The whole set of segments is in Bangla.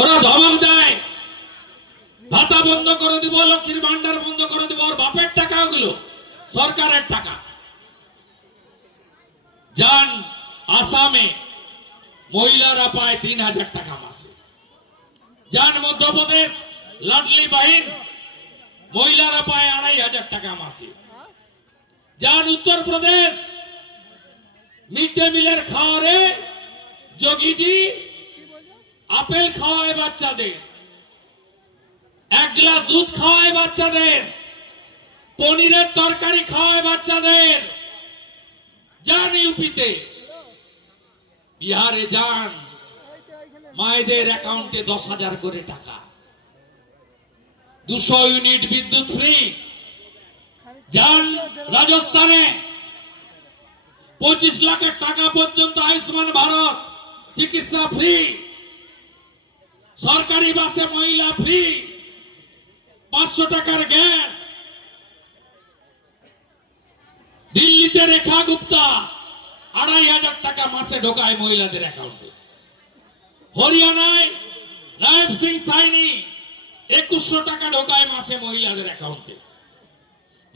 ওরা ধমক দেয়। ভাতা বন্ধ করে দিব, লক্ষ্মীর ভান্ডার বন্ধ করে দিব, ওর বাপের টাকা ওগুলো, সরকারের টাকা। যান, আসামে মহিলারা পায় তিন হাজার টাকা মাসে। যান, মধ্যপ্রদেশ, লাডলি বাহিন, মহিলারা পায় আড়াই হাজার টাকা মাসে। যান, উত্তরপ্রদেশ মিড ডে মিলের খাওয়ারে যোগীজি আপেল খাওয়ায় বাচ্চাদের। এক গ্লাস দুধ খাওয়ায় বাচ্চাদের। পনিরের তরকারি খাওয়ায় বাচ্চাদের। যান ইউপিতে। বিহারে যান। মায়েদের অ্যাকাউন্টে দশ হাজার করে টাকা। দুশো ইউনিট বিদ্যুৎ ফ্রি। যান রাজস্থানে। পঁচিশ লাখের টাকা পর্যন্ত আয়ুষ্মান ভারত। চিকিৎসা ফ্রি। সরকারি বাসে মহিলা ফ্রি। পাঁচশো টাকার গ্যাস। দিল্লিতে রেখা গুপ্তা, আড়াই হাজার টাকা মাসে ঢোকায় মহিলাদের অ্যাকাউন্টে। হরিয়ানায় নায়ব সিং সাইনি, একুশশো টাকা ঢোকায় মাসে মহিলাদের অ্যাকাউন্টে।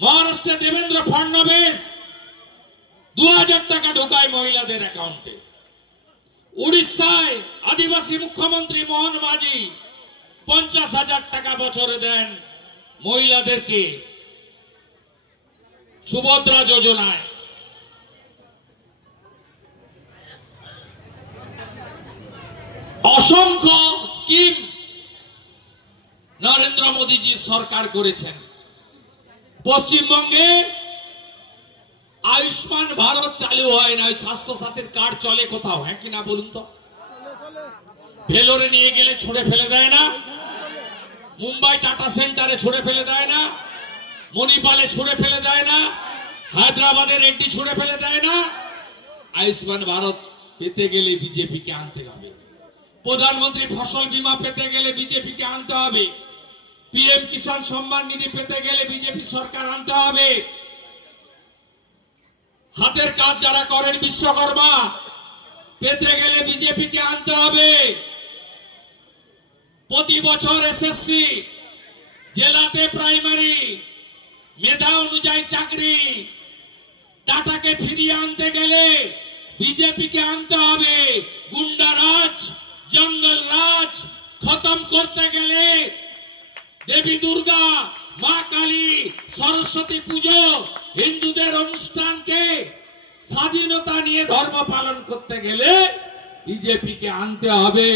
মহারাষ্ট্রে দেবেন্দ্র ফডনবিস, দু হাজার টাকা ঢোকায় মহিলাদের অ্যাকাউন্টে। উড়িষ্যায় আদিবাসী মুখ্যমন্ত্রী মোহন মাঝি পঞ্চাশ হাজার টাকা বছরে দেন মহিলাদেরকে সুভদ্রা যোজনায়। অসংখ্য স্কিম নরেন্দ্র মোদীজি সরকার করেছেন। পশ্চিমবঙ্গে আয়ুষ্মান ভারত চালু হয় না স্বাস্থ্য সাথীর কার্ড চলে কোথাও হ্যাঁ কি না বলুন তো? ভেলোরে নিয়ে গেলে ছুড়ে ফেলে দেয় না? মুম্বাই টাটা সেন্টারে ছুড়ে ফেলে দেয় না? মণিপালে ছুড়ে ফেলে দেয় না? হায়দ্রাবাদের রেড্ডি ছুড়ে ফেলে দেয় না? আয়ুষ্মান ভারত পেতে গেলে বিজেপিকে আনতে হবে। প্রধানমন্ত্রী ফসল বীমা পেতে গেলে বিজেপিকে আনতে হবে। পিএম কিষাণ সম্মান নিধি পেতে গেলে বিজেপি সরকার আনতে হবে। হাতের কাজ যারা করেন বিশ্বকর্মা, পেতে গেলে বিজেপিকে আনতে হবে। প্রতি বছর এসএসসি, জেলাতে প্রাইমারি, মেধা অনুযায়ী চাকরি টাটাকে ফিরিয়ে আনতে গেলে বিজেপিকে আনতে হবে। গুন্ডারাজ জঙ্গল রাজ, খতম করতে গেলে দেবী দুর্গা মা কালী সরস্বতী পুজো হিন্দুদের অনুষ্ঠানকে স্বাধীনতা নিয়ে ধর্ম পালন করতে গেলে বিজেপিকে আনতে হবে।